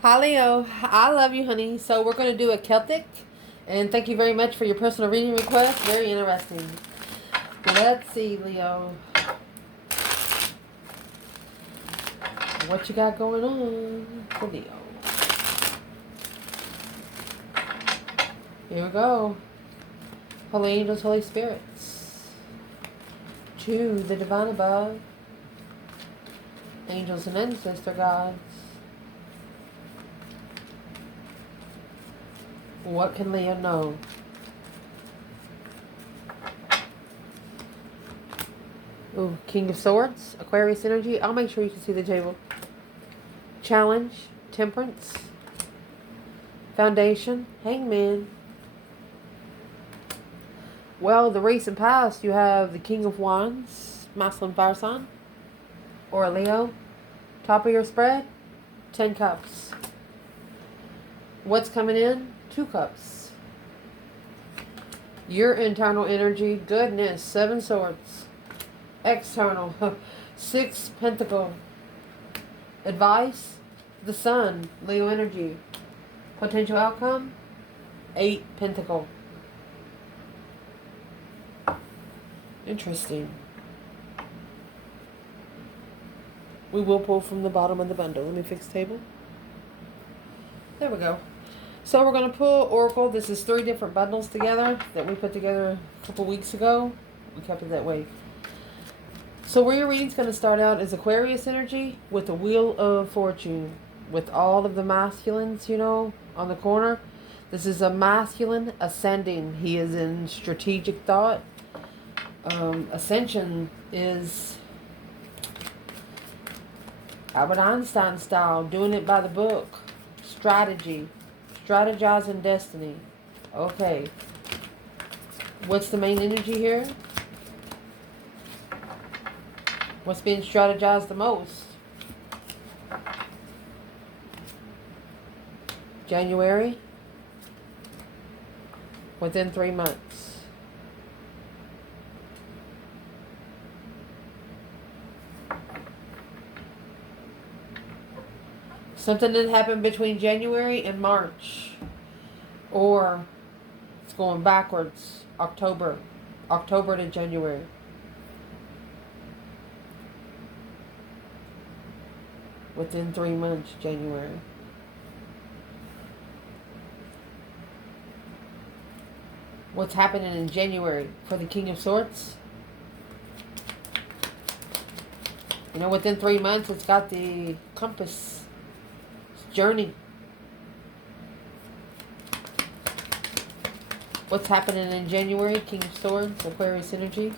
Hi Leo, I love you, honey. So we're going to do a Celtic, and thank you very much for your personal reading request. Very interesting. Let's see, Leo, what you got going on for Leo. Here we go. Holy angels, Holy spirits, to the divine above, angels and ancestor gods. What can Leo know? Ooh, King of Swords, Aquarius energy. I'll make sure you can see the table. Challenge, Temperance, Foundation, Hangman. Well, the recent past, you have the King of Wands, masculine fire sign, or Leo. Top of your spread, 10 cups. What's coming in? 2 cups. Your internal energy, goodness, 7 swords. External, 6 pentacle. Advice, the sun, Leo energy. Potential outcome, 8 pentacle. Interesting. We will pull from the bottom of the bundle. Let me fix the table. There we go. So we're going to pull Oracle. This is 3 different bundles together that we put together a couple weeks ago. We kept it that way. So where your reading's going to start out is Aquarius energy with the Wheel of Fortune. With all of the masculines, on the corner. This is a masculine ascending. He is in strategic thought. Ascension is Albert Einstein style, doing it by the book. Strategy. Strategizing destiny. Okay. What's the main energy here? What's being strategized the most? January. Within 3 months. Something that happened between January and March. Or it's going backwards. October. October to January. Within 3 months, January. What's happening in January for the King of Swords? Within 3 months, it's got the compass. Journey. What's happening in January? King of Swords, Aquarius energy.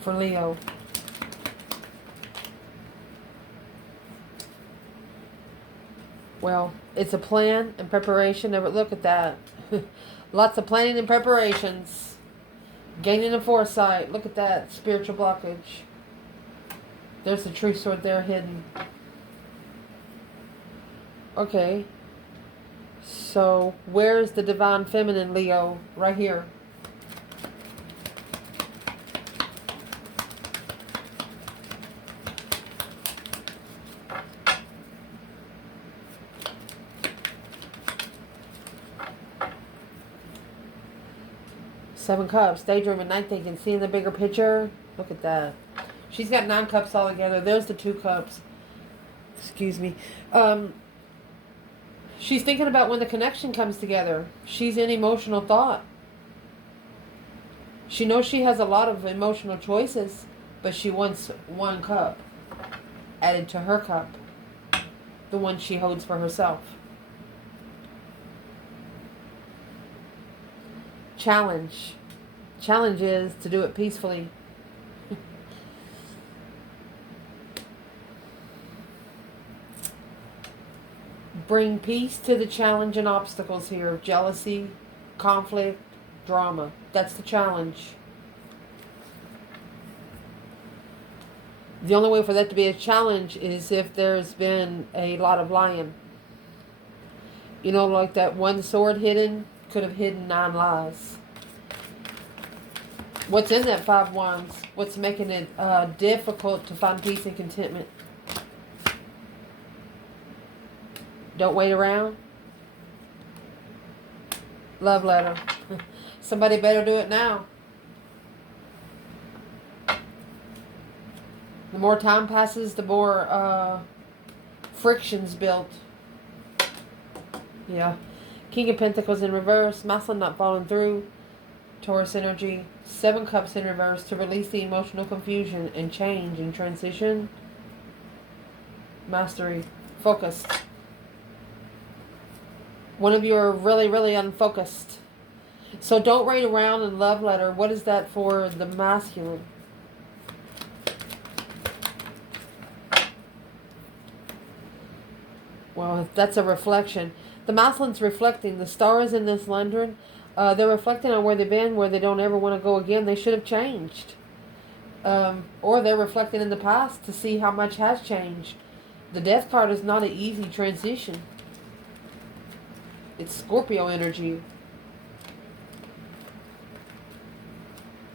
For Leo. Well, it's a plan and preparation. Never look at that. Lots of planning and preparations. Gaining a foresight. Look at that. Spiritual blockage. There's the true sword there hidden. Okay. So, where's the divine feminine, Leo? Right here. Seven cups. Daydreaming, night thinking, seeing the bigger picture. Look at that. She's got 9 cups all together. There's the 2 cups. Excuse me. She's thinking about when the connection comes together. She's in emotional thought. She knows she has a lot of emotional choices, but she wants 1 cup added to her cup. The one she holds for herself. Challenge. Challenge is to do it peacefully. Bring peace to the challenge and obstacles here. Jealousy, conflict, drama. That's the challenge. The only way for that to be a challenge is if there's been a lot of lying. Like that 1 sword hidden could have hidden 9 lies. What's in that 5 wands? What's making it difficult to find peace and contentment? Don't wait around. Love letter. Somebody better do it now. The more time passes, the more friction's built. Yeah. King of Pentacles in reverse. Masculine not falling through. Taurus energy. 7 Cups in reverse to release the emotional confusion and change and transition. Mastery. Focused. One of you are really, really unfocused. So don't wait around in love letter. What is that for the masculine? Well, that's a reflection. The masculine's reflecting. The stars in this lantern, they're reflecting on where they've been, where they don't ever want to go again. They should have changed. Or they're reflecting in the past to see how much has changed. The Death card is not an easy transition. It's Scorpio energy.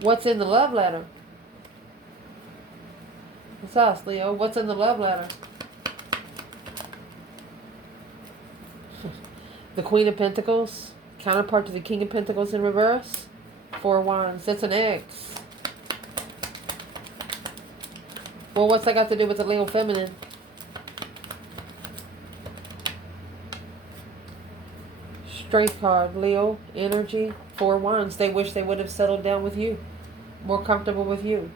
What's in the love letter? It's us, Leo. What's in the love letter? The Queen of Pentacles, counterpart to the King of Pentacles in reverse. 4 Wands. That's an X. Well, what's that got to do with the Leo feminine? Strength card, Leo energy. 4 Wands. They wish they would have settled down with you, more comfortable with you,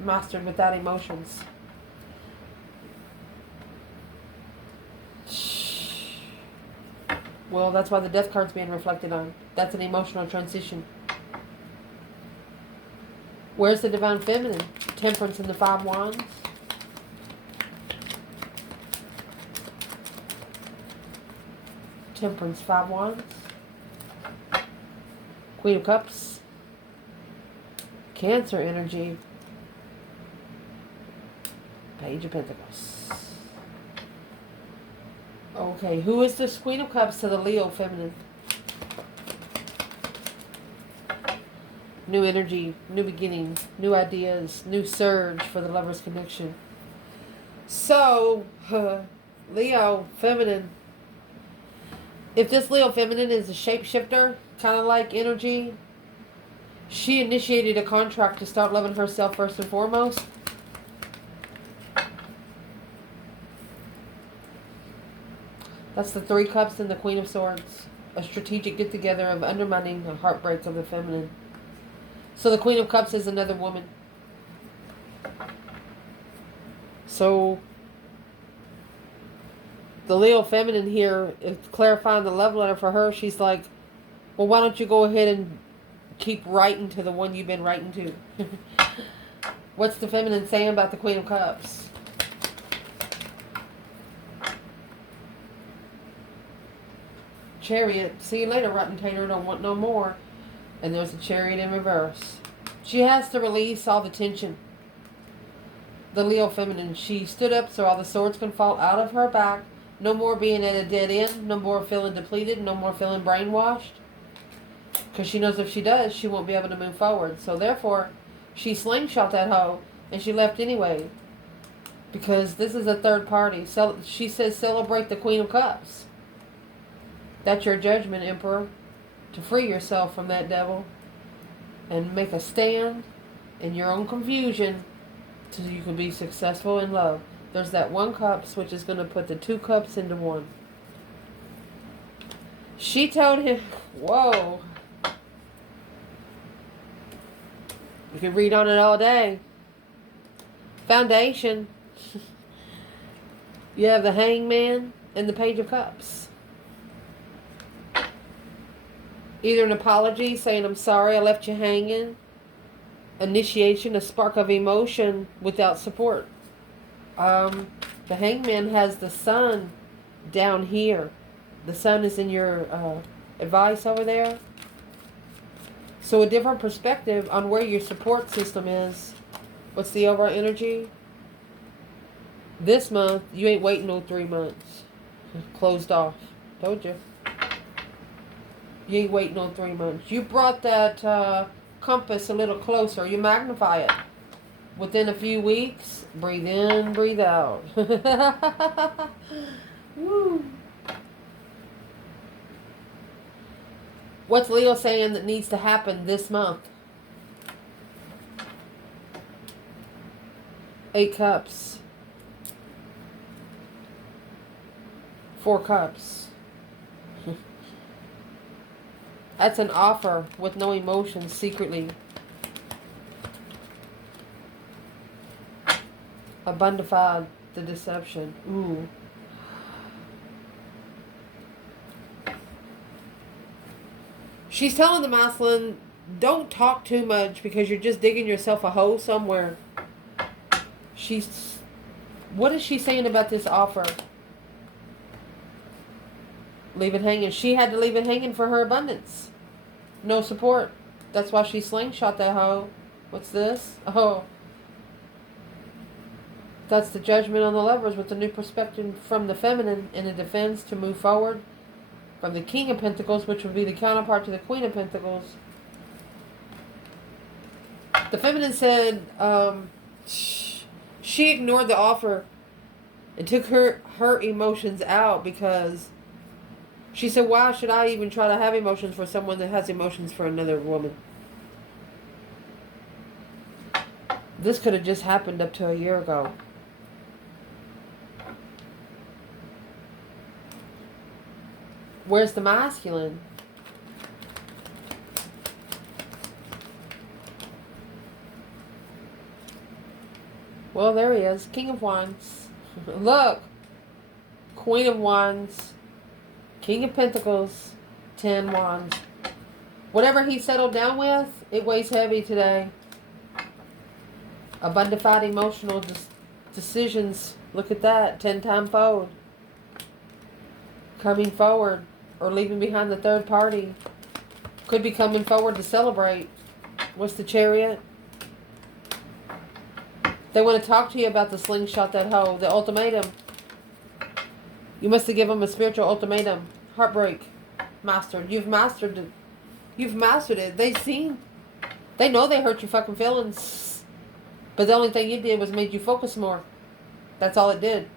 mastered without emotions. Well, that's why the Death card's being reflected on. That's an emotional transition. Where's the Divine Feminine? Temperance in the 5 Wands. Temperance, 5 Wands. Queen of Cups. Cancer energy. Page of Pentacles. Okay, who is this Queen of Cups to the Leo feminine? New energy, new beginning, new ideas, new surge for the lovers' connection. So, Leo feminine. If this Leo feminine is a shapeshifter, kind of like energy, she initiated a contract to start loving herself first and foremost. That's the 3 Cups and the Queen of Swords. A strategic get-together of undermining the heartbreak of the feminine. So the Queen of Cups is another woman. So the Leo feminine here is clarifying the love letter for her. She's like, well, why don't you go ahead and keep writing to the one you've been writing to? What's the feminine saying about the Queen of Cups? Chariot. See you later, rotten tater. Don't want no more. And there's a Chariot in reverse. She has to release all the tension. The Leo feminine. She stood up so all the swords can fall out of her back. No more being at a dead end. No more feeling depleted. No more feeling brainwashed. Because she knows if she does, she won't be able to move forward. So therefore, she slingshot that hoe. And she left anyway. Because this is a third party. So she says celebrate the Queen of Cups. That's your judgment, Emperor, to free yourself from that devil and make a stand in your own confusion so you can be successful in love. There's that 1 Cups, which is going to put the 2 Cups into 1. She told him, whoa. You can read on it all day. Foundation. You have the Hangman and the Page of Cups. Either an apology, saying, I'm sorry, I left you hanging. Initiation, a spark of emotion without support. The Hangman has the sun down here. The sun is in your advice over there. So a different perspective on where your support system is. What's the overall energy? This month, you ain't waiting no 3 months. Closed off. Told you. You ain't waiting on 3 months. You brought that compass a little closer. You magnify it. Within a few weeks, breathe in, breathe out. Woo. What's Leo saying that needs to happen this month? 8 cups. 4 cups. That's an offer with no emotions secretly. Abundified the deception. Ooh. She's telling the masculine, don't talk too much because you're just digging yourself a hole somewhere. What is she saying about this offer? Leave it hanging. She had to leave it hanging for her abundance. No support. That's why she slingshot that hoe. What's this? Oh. That's the judgment on the lovers with the new perspective from the feminine in a defense to move forward. From the King of Pentacles, which would be the counterpart to the Queen of Pentacles. The feminine said she ignored the offer and took her emotions out because she said, why should I even try to have emotions for someone that has emotions for another woman? This could have just happened up to a year ago. Where's the masculine? Well, there he is. King of Wands. Look. Queen of Wands. King of Pentacles. 10 Wands. Whatever he settled down with, it weighs heavy today. Abundified emotional decisions. Look at that. 10-time fold. Coming forward. Or leaving behind the third party. Could be coming forward to celebrate. What's the Chariot? They want to talk to you about the slingshot that hoe. The ultimatum. You must have given them a spiritual ultimatum. Heartbreak. Mastered. You've mastered it. You've mastered it. They know they hurt your fucking feelings. But the only thing you did was made you focus more. That's all it did.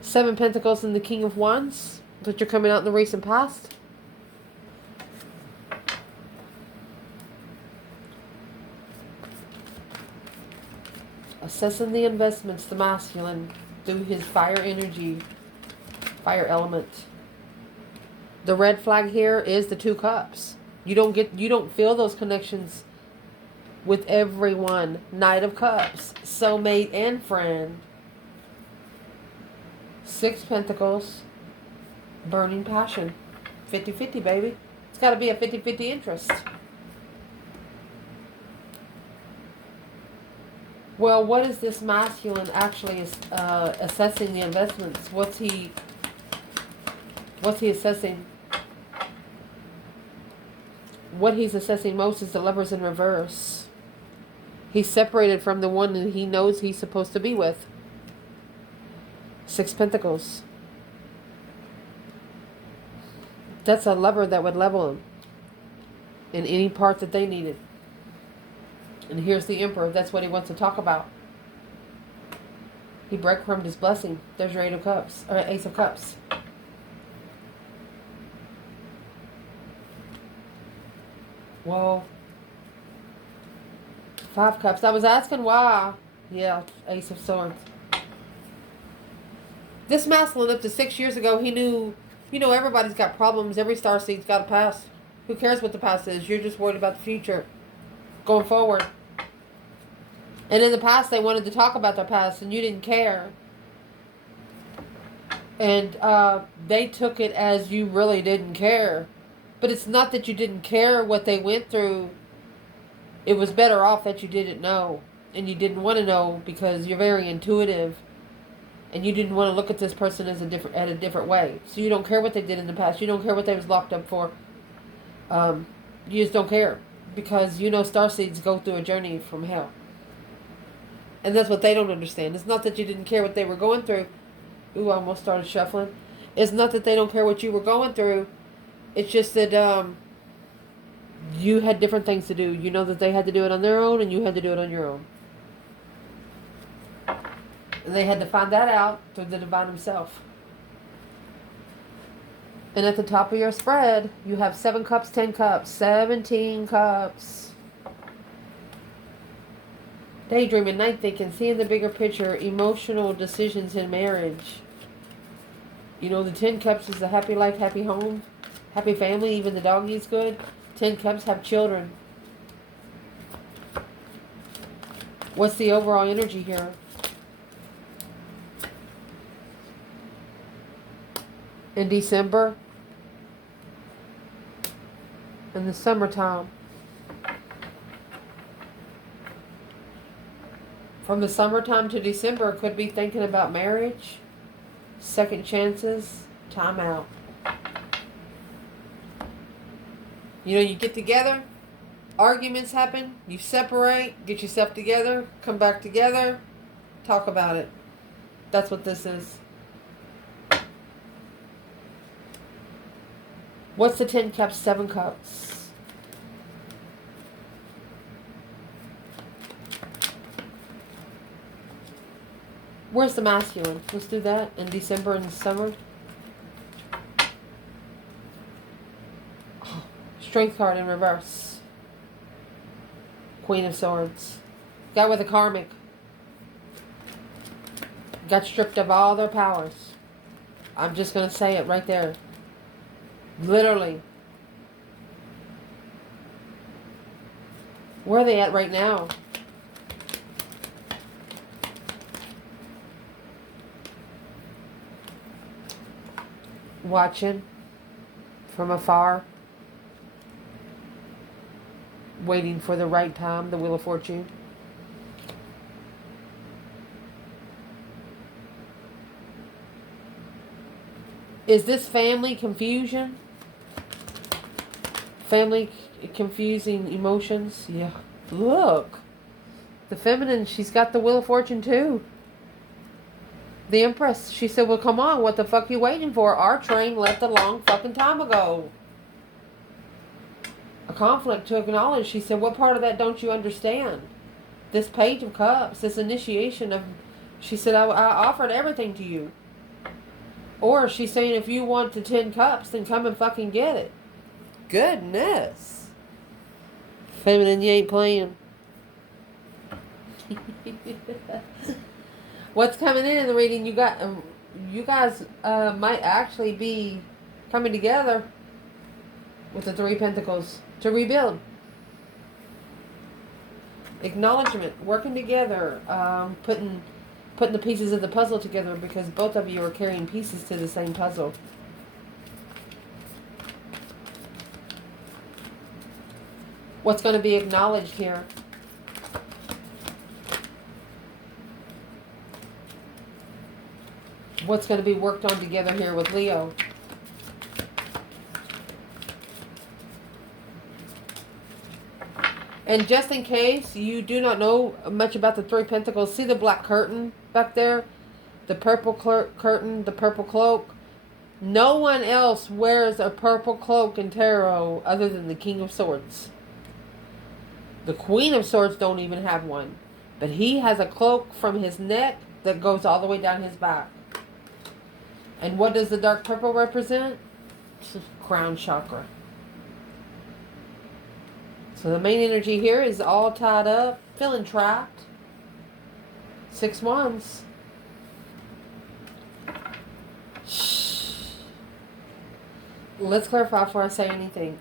7 Pentacles and the King of Wands. That you're coming out in the recent past. Assessing the investments, the masculine, through his fire energy, fire element. The red flag here is the 2 cups. You don't feel those connections with everyone. Knight of Cups, soulmate and friend. 6 Pentacles, burning passion. 50-50, baby. It's got to be a 50-50 interest. Well, what is this masculine actually assessing the investments? What's he assessing? What he's assessing most is the Lovers in reverse. He's separated from the one that he knows he's supposed to be with. 6 Pentacles. That's a lover that would level him in any part that they needed. And here's the Emperor. That's what he wants to talk about. He breadcrumbed his blessing. There's your 8 of Cups. Or Ace of Cups. Whoa. 5 Cups. I was asking why. Yeah, Ace of Swords. This masculine up to 6 years ago, he knew, everybody's got problems. Every starseed's got a past. Who cares what the past is? You're just worried about the future. Going forward. And in the past, they wanted to talk about their past, and you didn't care. And they took it as you really didn't care. But it's not that you didn't care what they went through. It was better off that you didn't know. And you didn't want to know because you're very intuitive. And you didn't want to look at this person as a different way. So you don't care what they did in the past. You don't care what they was locked up for. You just don't care. Because starseeds go through a journey from hell. And that's what they don't understand. It's not that you didn't care what they were going through. Ooh, I almost started shuffling. It's not that they don't care what you were going through. It's just that You had different things to do. You know that they had to do it on their own and you had to do it on your own. And they had to find that out through the divine himself. And at the top of your spread, you have 7 cups, 10 cups, 17 cups. Daydreaming, night thinking, seeing the bigger picture, emotional decisions in marriage. You know, the 10 cups is a happy life, happy home, happy family, even the doggy is good. 10 cups have children. What's the overall energy here? In December, in the summertime. From the summertime to December, could be thinking about marriage, second chances, time out. You know, you get together, arguments happen, you separate, get yourself together, come back together, talk about it. That's what this is. What's the 10 cups, 7 cups? Where's the masculine? Let's do that in December and summer. Oh, Strength card in reverse. Queen of Swords. Guy with a karmic. Got stripped of all their powers. I'm just going to say it right there. Literally. Where are they at right now? Watching from afar. Waiting for the right time, the Wheel of Fortune. Is this family confusion? Family confusing emotions? Yeah. Look. The feminine, she's got the Wheel of Fortune too. The Empress, she said, well, come on, what the fuck you waiting for? Our train left a long fucking time ago. A conflict to acknowledge. She said, what part of that don't you understand? This Page of Cups, this initiation of... She said, I offered everything to you. Or she's saying, if you want the 10 cups, then come and fucking get it. Goodness. Feminine, you ain't playing. What's coming in the reading? You guys might actually be coming together with the 3 Pentacles to rebuild. Acknowledgement, working together, putting the pieces of the puzzle together, because both of you are carrying pieces to the same puzzle. What's going to be acknowledged here? What's going to be worked on together here with Leo? And just in case you do not know much about the 3 Pentacles, see the black curtain back there? The purple curtain, the purple cloak. No one else wears a purple cloak in tarot other than the King of Swords. The Queen of Swords don't even have one. But he has a cloak from his neck that goes all the way down his back. And what does the dark purple represent? Crown chakra. So the main energy here is all tied up, feeling trapped. 6 Wands. Shh. Let's clarify before I say anything.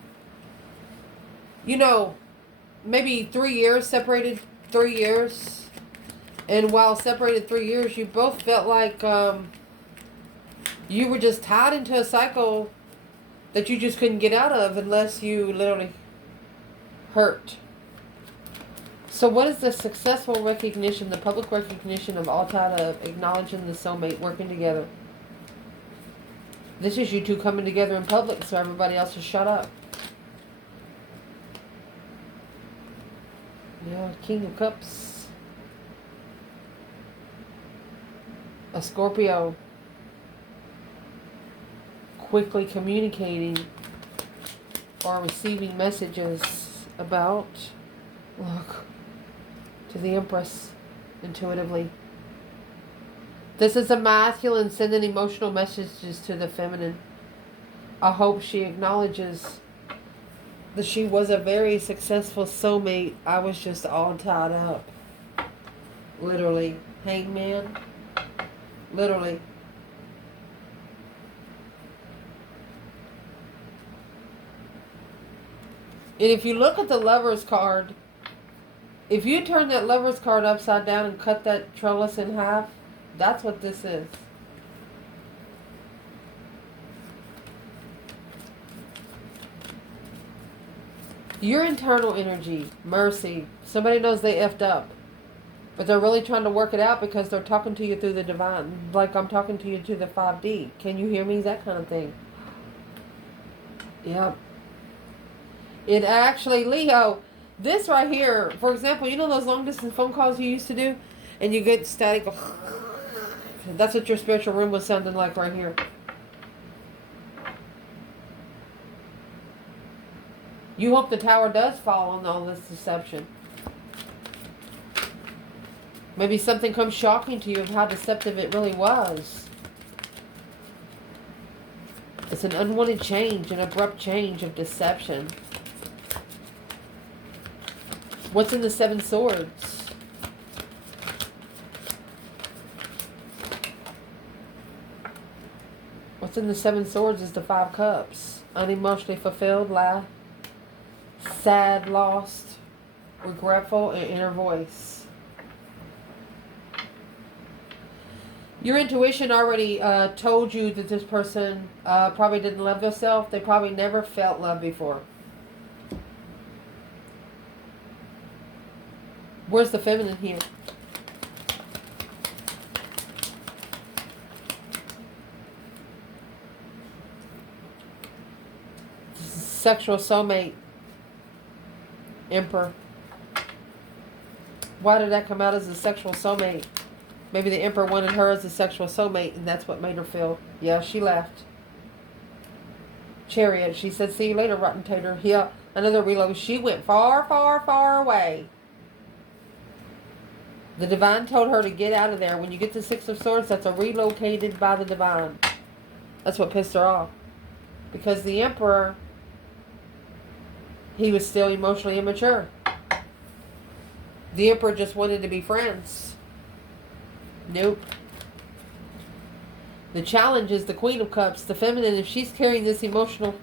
You know, maybe 3 years, separated 3 years. And while separated 3 years, you both felt like you were just tied into a cycle that you just couldn't get out of unless you literally hurt. So what is the successful recognition, the public recognition of all tied up, acknowledging the soulmate, working together? This is you two coming together in public so everybody else will shut up. Yeah, King of Cups. A Scorpio. Quickly communicating. or receiving messages about. Look. To the Empress. Intuitively. This is a masculine sending emotional messages to the feminine. I hope she acknowledges that she was a very successful soulmate. I was just all tied up. Literally. Hangman. Literally. And if you look at the Lover's card, if you turn that Lover's card upside down and cut that trellis in half, that's what this is. Your internal energy, mercy. Somebody knows they effed up. But they're really trying to work it out because they're talking to you through the divine. Like I'm talking to you to the 5D. Can you hear me? That kind of thing. Yep. It actually, Leo, this right here, for example, you know those long distance phone calls you used to do? And you get static. That's what your spiritual room was sounding like right here. You hope the tower does fall on all this deception. Maybe something comes shocking to you of how deceptive it really was. It's an unwanted change, an abrupt change of deception. What's in the 7 swords? What's in the 7 swords is the 5 cups. Unemotionally fulfilled, sad, lost, regretful, and inner voice. Your intuition already told you that this person probably didn't love themselves. They probably never felt love before. Where's the feminine here? Sexual soulmate. Emperor. Why did that come out as a sexual soulmate? Maybe the Emperor wanted her as a sexual soulmate, and that's what made her feel. Yeah, she left. Chariot. She said, see you later, rotten tater. Yeah, another reload. She went far, far, far away. The divine told her to get out of there. When you get the 6 of Swords, that's a relocated by the divine. That's what pissed her off. Because the Emperor, he was still emotionally immature. The Emperor just wanted to be friends. Nope. The challenge is the Queen of Cups, the feminine. If she's carrying this emotional...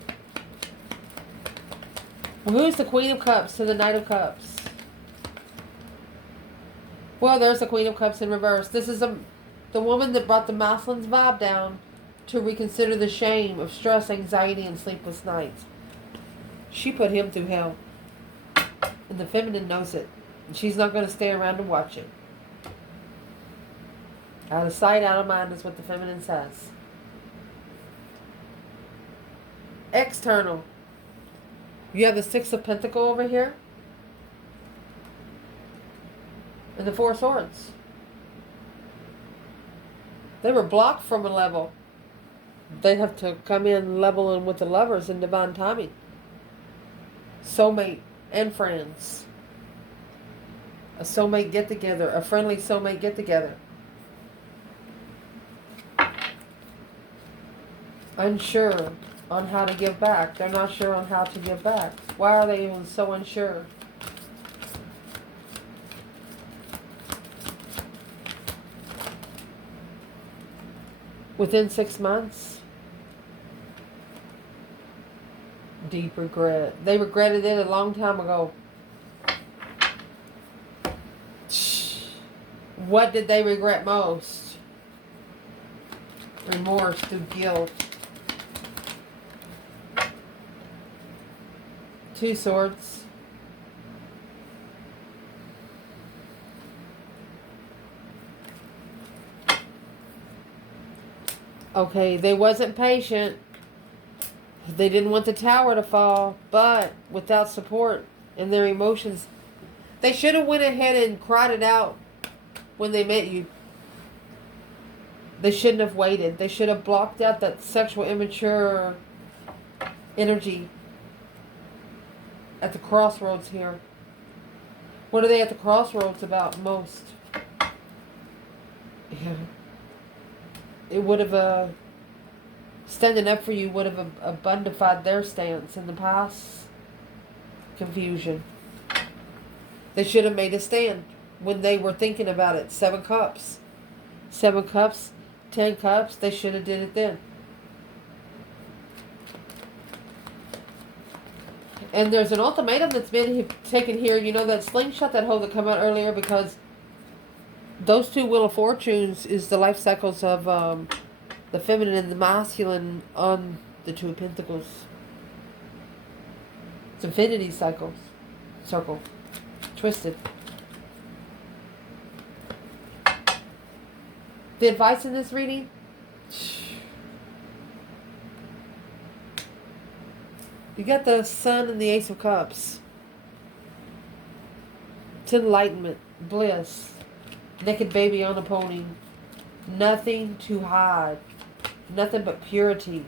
Well, who's the Queen of Cups to the Knight of Cups? Well, there's the Queen of Cups in reverse. This is the woman that brought the masculine's vibe down to reconsider the shame of stress, anxiety, and sleepless nights. She put him through hell. And the feminine knows it. And she's not going to stay around to watch it. Out of sight, out of mind is what the feminine says. External. You have the 6 of Pentacles over here. And the 4 of Swords. They were blocked from a level. They have to come in leveling with the lovers in divine timing. Soulmate and friends. A soulmate get together. A friendly soulmate get together. Unsure on how to give back. They're not sure on how to give back. Why are they even so unsure? Within 6 months? Deep regret. They regretted it a long time ago. What did they regret most? Remorse through guilt. 2 swords. Okay, they wasn't patient. They didn't want the tower to fall, but without support in their emotions, they should have went ahead and cried it out when they met you. They shouldn't have waited. They should have blocked out that sexual immature energy at the crossroads here. What are they at the crossroads about most? Yeah. It would have, standing up for you would have abundified their stance in the past. Confusion. They should have made a stand when they were thinking about it. 7 cups. 7 cups, 10 cups. They should have did it then. And there's an ultimatum that's been taken here. You know that slingshot, that hole that came out earlier, because those 2 Wheel of Fortunes is the life cycles of the feminine and the masculine on the 2 of Pentacles. It's infinity cycles. Circle. Twisted. The advice in this reading? You got the Sun and the Ace of Cups. It's enlightenment, bliss, naked baby on a pony, nothing to hide, nothing but purity.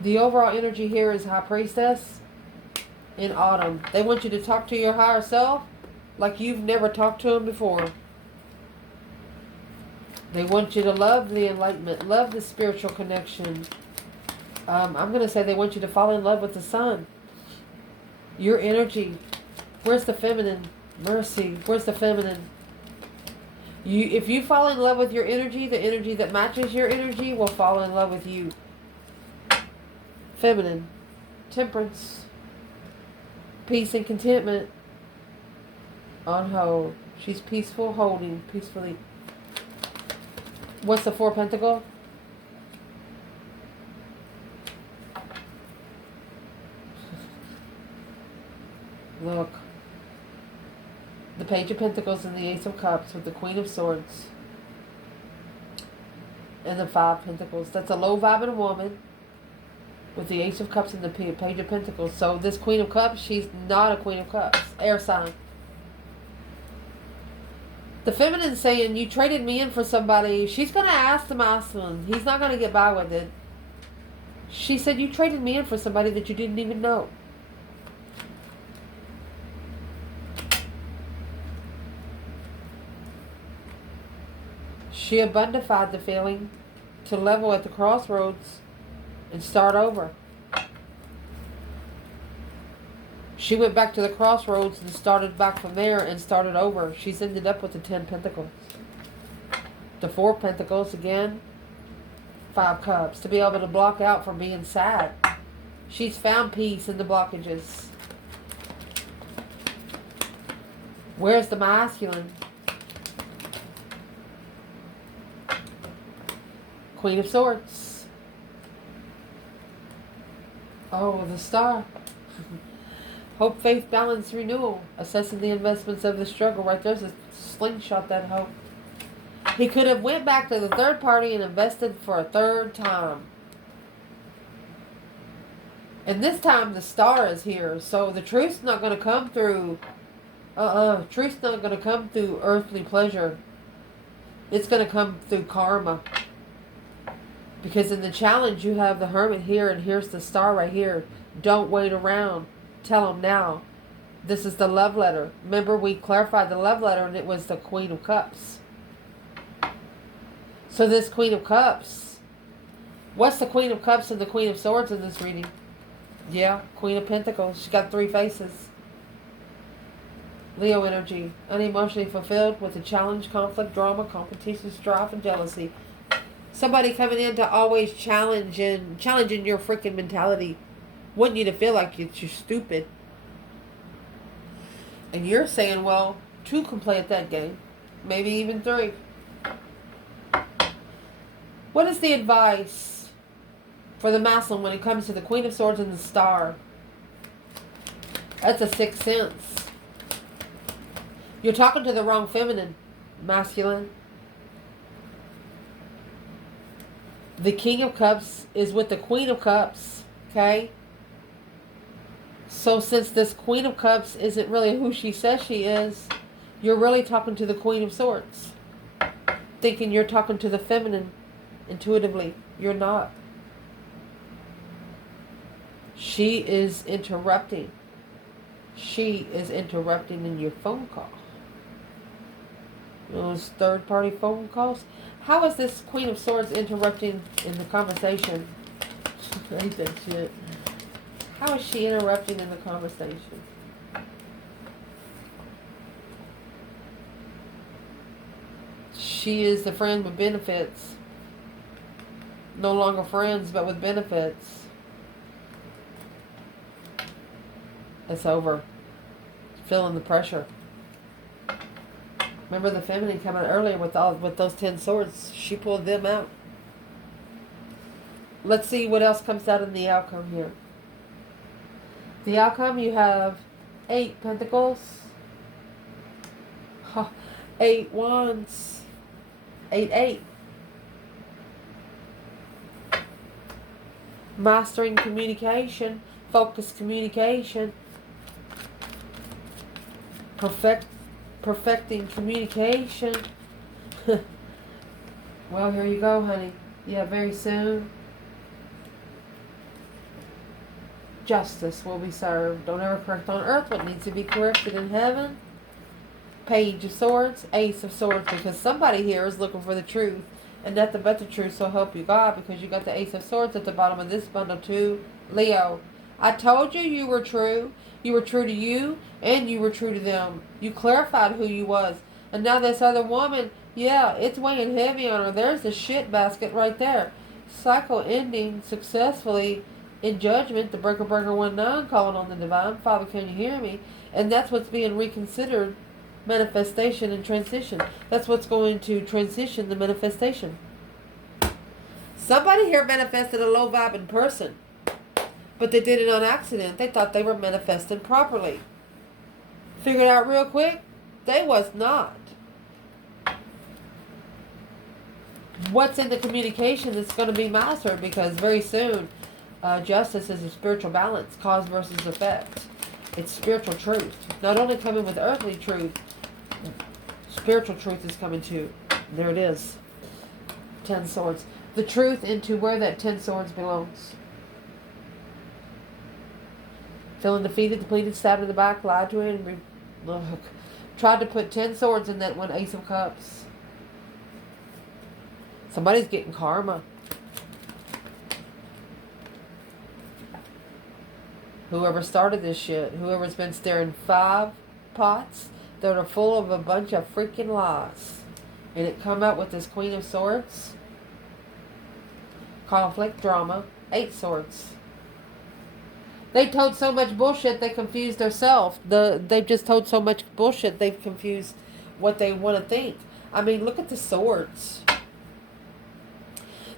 The overall energy here is High Priestess in autumn. They want you to talk to your higher self like you've never talked to them before. They want you to love the enlightenment, love the spiritual connection. I'm going to say they want you to fall in love with the sun. Your energy. Where's the feminine? Mercy. Where's the feminine? If you fall in love with your energy, the energy that matches your energy will fall in love with you. Feminine. Temperance. Peace and contentment. On hold. She's peaceful, holding peacefully. What's the 4 of Pentacles? Look. The Page of Pentacles and the Ace of Cups with the Queen of Swords. And the 5 of Pentacles. That's a low vibing woman with the Ace of Cups and the Page of Pentacles. So this Queen of Cups, she's not a Queen of Cups. Air sign. The feminine saying, you traded me in for somebody. She's going to ask the masculine. He's not going to get by with it. She said, you traded me in for somebody that you didn't even know. She abundified the feeling to level at the crossroads and start over. She went back to the crossroads and started back from there and started over. She's ended up with the 10 Pentacles. The 4 of Pentacles again. 5 Cups. To be able to block out from being sad. She's found peace in the blockages. Where's the masculine? Queen of Swords. Oh, the Star. Hope, faith, balance, renewal. Assessing the investments of the struggle. Right there's a slingshot, that hope. He could have went back to the third party and invested for a 3rd time. And this time the Star is here. So the truth's not going to come through... Truth's not going to come through earthly pleasure. It's going to come through karma. Because in the challenge you have the Hermit here and here's the Star right here. Don't wait around. Tell them now. This is the love letter. Remember, we clarified the love letter and it was the Queen of Cups. So this Queen of Cups. What's the Queen of Cups and the Queen of Swords in this reading? Yeah, Queen of Pentacles. She's got 3 faces. Leo energy. Unemotionally fulfilled with a challenge, conflict, drama, competition, strife, and jealousy. Somebody coming in to always challenging your freaking mentality. Wanting you to feel like you're stupid. And you're saying, well, 2 can play at that game. Maybe even 3. What is the advice for the masculine when it comes to the Queen of Swords and the Star? That's a 6th sense. You're talking to the wrong feminine, masculine. The King of Cups is with the Queen of Cups, okay? So since this Queen of Cups isn't really who she says she is, you're really talking to the Queen of Swords. Thinking you're talking to the feminine intuitively. You're not. She is interrupting. She is interrupting in your phone call. Those third-party phone calls. How is this Queen of Swords interrupting in the conversation? I hate that shit. How is she interrupting in the conversation? She is the friend with benefits. No longer friends, but with benefits. It's over. Feeling the pressure. Remember the feminine coming earlier with those 10 swords. She pulled them out. Let's see what else comes out in the outcome here. The outcome, you have 8 pentacles, 8 wands, 8. Mastering communication, focused communication, perfecting communication. Well, here you go, honey. Yeah, very soon. Justice will be served. Don't ever correct on earth what needs to be corrected in heaven. Page of Swords, Ace of Swords, because somebody here is looking for the truth, and nothing but the truth, so help you God, because you got the Ace of Swords at the bottom of this bundle too. Leo, I told you you were true. You were true to you, and you were true to them. You clarified who you was. And now this other woman, yeah, it's weighing heavy on her. There's the shit basket right there. Cycle ending successfully in judgment. The breaker 19 calling on the divine. Father, can you hear me? And that's what's being reconsidered. Manifestation and transition. That's what's going to transition the manifestation. Somebody here manifested a low vibing person, but they did it on accident. They thought they were manifesting properly. Figured out real quick, they was not. What's in the communication that's going to be mastered, because very soon, justice is a spiritual balance, cause versus effect. It's spiritual truth. Not only coming with earthly truth, spiritual truth is coming too. There it is. 10 swords. The truth into where that 10 swords belongs. Feeling defeated, depleted, stabbed in the back, lied to it, and tried to put 10 swords in that one Ace of Cups. Somebody's getting karma. Whoever started this shit, whoever's been stirring 5 pots that are full of a bunch of freaking lies, and it come out with this Queen of Swords, conflict, drama, 8 swords. They told so much bullshit they confused themselves. They've just told so much bullshit they've confused what they want to think. I mean, look at the swords.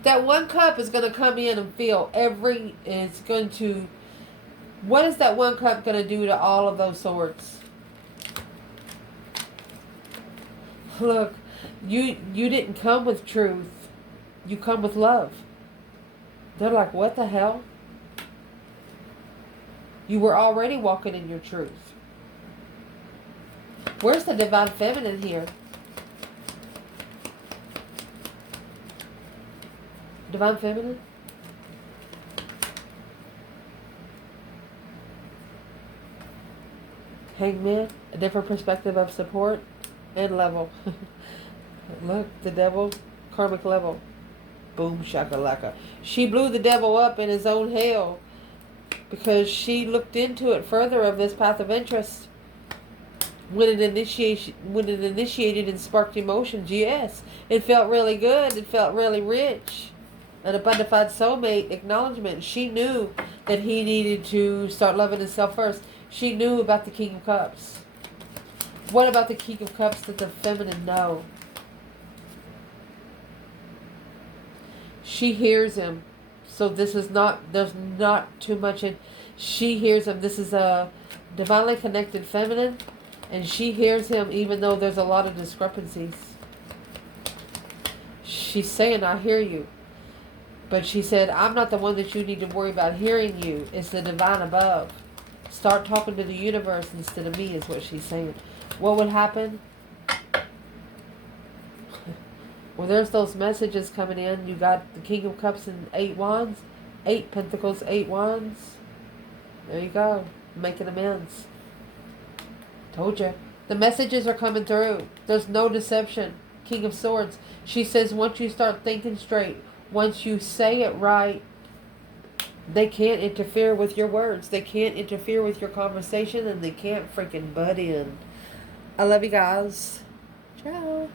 That one cup is going to come in and feel it's going to. What is that one cup going to do to all of those swords? Look, you didn't come with truth. You come with love. They're like, what the hell? You were already walking in your truth. Where's the divine feminine here? Divine feminine? Hangman, a different perspective of support and level. Look, the devil, karmic level. Boom, shakalaka. She blew the devil up in his own hell because she looked into it further of this path of interest. When it initiated and sparked emotions, yes, it felt really good. It felt really rich. An abundant soulmate acknowledgement. She knew that he needed to start loving himself first. She knew about the King of Cups. What about the King of Cups that the feminine know? She hears him. So this is not, there's not too much in, she hears him. This is a divinely connected feminine. And she hears him even though there's a lot of discrepancies. She's saying, I hear you. But she said, I'm not the one that you need to worry about hearing you. It's the divine above. Start talking to the universe instead of me is what she's saying. What would happen? Well, there's those messages coming in. You got the King of Cups and 8 wands. 8 pentacles, 8 wands. There you go. Making amends. Told you. The messages are coming through. There's no deception. King of Swords. She says once you start thinking straight, once you say it right, they can't interfere with your words. They can't interfere with your conversation, and they can't freaking butt in. I love you guys. Ciao.